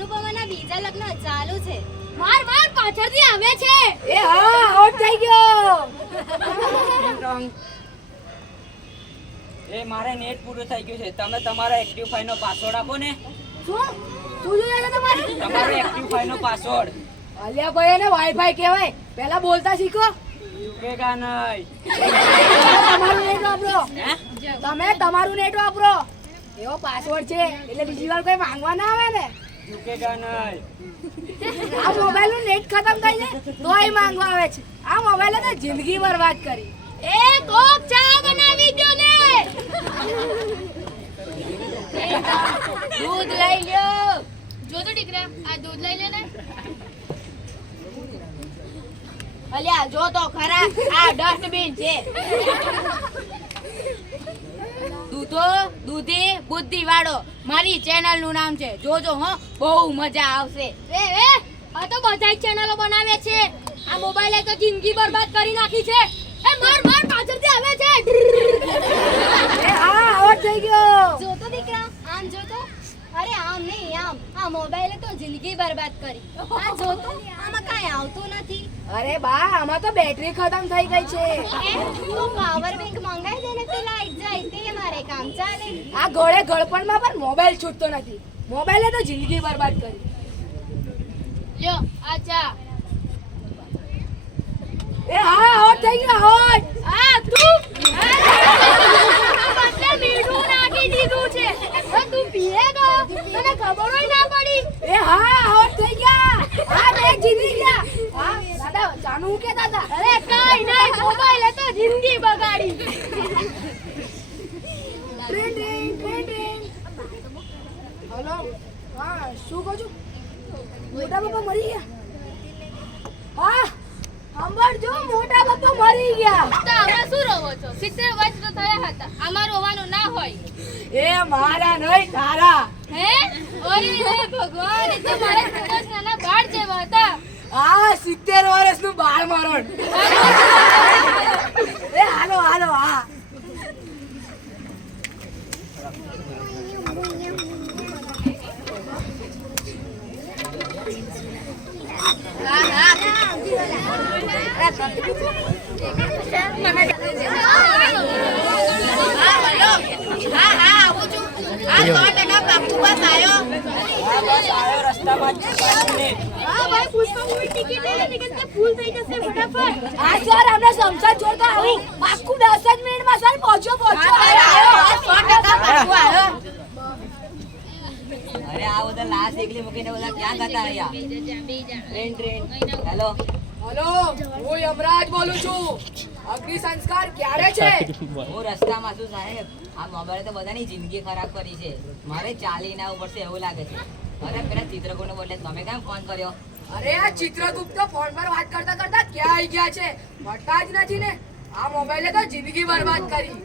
અનુપમાના બીજા લગ્ન ચાલુ છે. માર પાછળથી આવે છે. એ હા આઉટ થઈ ગયો. એ મારે નેટ પૂરું થઈ ગયું છે. તમે તમારો એક્ટિવ ફાઈલ નો પાસવર્ડ આપો ને. શું જોઈએ છે તમારે? તમારો એક્ટિવ ફાઈલ નો પાસવર્ડ. અલ્યા ભાઈ એને વાઈફાઈ કહેવાય. પહેલા બોલતા શીખો. ચૂકેગા નહીં. તમારું નેટ વાપરો. તમે તમારું નેટ વાપરો. એવો પાસવર્ડ છે એટલે બીજી વાર કોઈ માંગવા ના આવે ને. ચૂકેગા નહીં. આ મોબાઈલ નું નેટ ખતમ થઈ જાય તોય માંગવા આવે છે. આ મોબાઈલે તો જિંદગી બરબાદ કરી. એ કોક ચા બનાવી દો ને. દૂધ લઈ લ્યો. જો તો દીકરા આ દૂધ લઈ લે ને. અલ્યા જો તો ખરા આ ડસ્ટબિન છે. દૂધો દૂધી બુદ્ધિ વાળો મારી ચેનલ નું નામ છે. જોજો હો બહુ મજા આવશે. એ આ તો બધા ચેનલો બનાવે છે. આ મોબાઈલે તો જિંદગી બરબાદ કરી નાખી છે. એ માર પાછળથી આવે છે. એ હા આઉટ થઈ ગયો. જો તો દીકરા આમ જો તો. અરે આમ નહીં આમ. આ મોબાઈલે તો જિંદગી બરબાદ કરી. આ જો તો આમાં કાંઈ આવતું નથી. અરે બા આમાં તો બેટરી ખતમ થઈ ગઈ છે. તો પાવર બેંક મંગાઈ દે ને તો લાઈટ જાય તે મારે કામ ચાલે. આ ગળે ગળપણમાં પણ મોબાઈલ છૂટતો નથી. મોબાઈલે તો જિંદગી બરબાદ કરી. લ્યો આ ચા. એ હા આઉટ થઈ ગયો આઉટ. આ તું બદલે મીઠું નાખી દીધું છે. તું પીએગો તને ખબર હોય ના પડી. એ હા આઉટ થઈ ગયા. આ બે જીતી ગયા. હા દાદા જાનુ કે દાદા. અરે કાઈ નહીં મોબાઈલે તો જિંદગી બગાડી. ટ્રેન્ડિંગ. હેલો હા શું કહો છો? મોટા બાપા મરી ગયા. હા સાંભળજો મોટા બાપા મરી ગયા. તો આમાં શું રોવો છો? 70 વર્ષ તો થયા હતા. આમાં રોવાનું ના હોય. એ મારા નહીં તારા. હે અરે હે ભગવાન એ તો મારા 50 નાના બાળ જેવા હતા. આ 70 વર્ષનું બાળ મરણ. એ હાલો હા. રસ્તામાં જ છે. હા ભાઈ પુષ્પા મૂવી ટિકિટ લઈ લે કે ફૂલ થઈ જશે ફટાફટ. હા સર આપણે સમસા છોડતા આવું પાક્કું 10 જ મિનિટમાં સર પહોંચો. અરે આ બધા લાશ એકલી મૂકીને બધા ક્યાં જતા રહ્યા? ટ્રેન. હેલો હેલો હું યમરાજ બોલું છું. અગ્નિ સંસ્કાર ક્યારે છે? હું રસ્તામાં છું સાહેબ. આ મોબાઈલે તો બધાની જિંદગી ખરાબ કરી છે. મારે ચાલીને આવવું પડશે એવું લાગે છે. અરે પેલા ચિત્રકૂટને બદલે તમે કેમ ફોન કર્યો? અરે આ ચિત્રગુપ્ત ફોન પર વાત કરતા ક્યાં આવી ગયા છે? મળતા જ નથી ને. આ મોબાઈલે તો જિંદગી બરબાદ કરી.